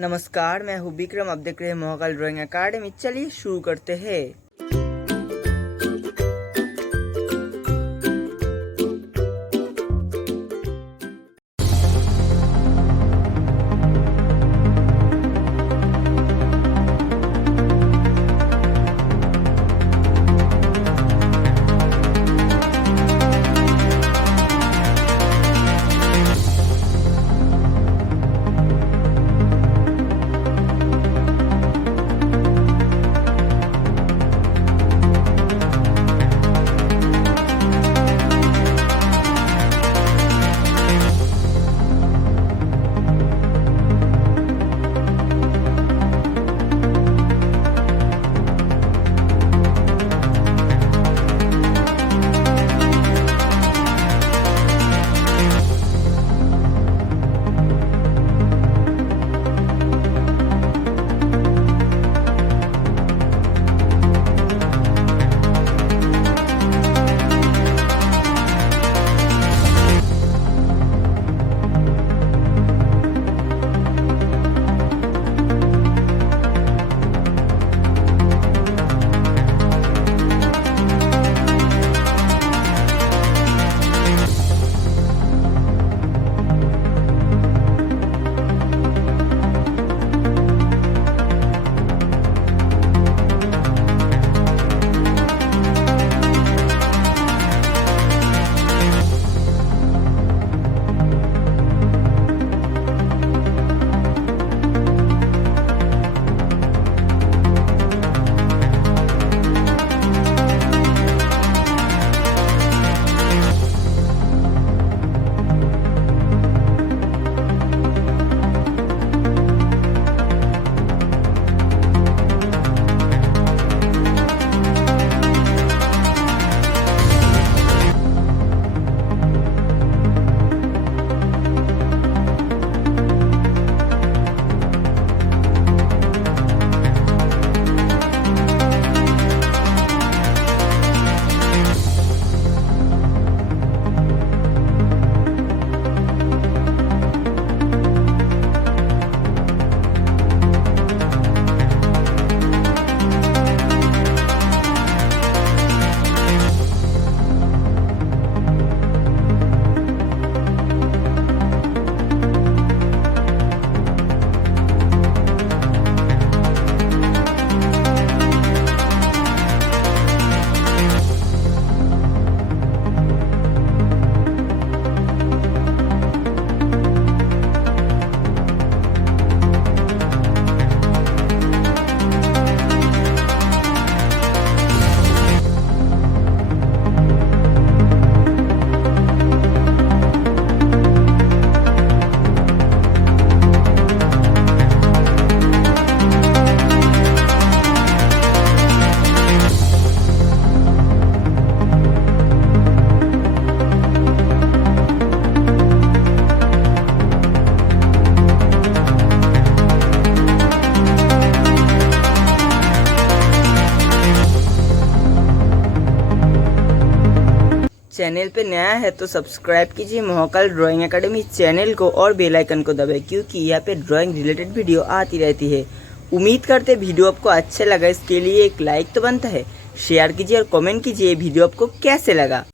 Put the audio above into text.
नमस्कार, मैं हूँ विक्रम। आप देख रहे हैं महाकाल ड्राइंग एकेडमी। चलिए शुरू करते हैं। चैनल पे नया है तो सब्सक्राइब कीजिए महाकाल ड्राइंग एकेडमी चैनल को और बेल आइकन को दबाएं, क्योंकि यहाँ पे ड्राइंग रिलेटेड वीडियो आती रहती है। उम्मीद करते वीडियो आपको अच्छा लगा। इसके लिए एक लाइक तो बनता है, शेयर कीजिए और कमेंट कीजिए वीडियो आपको कैसे लगा।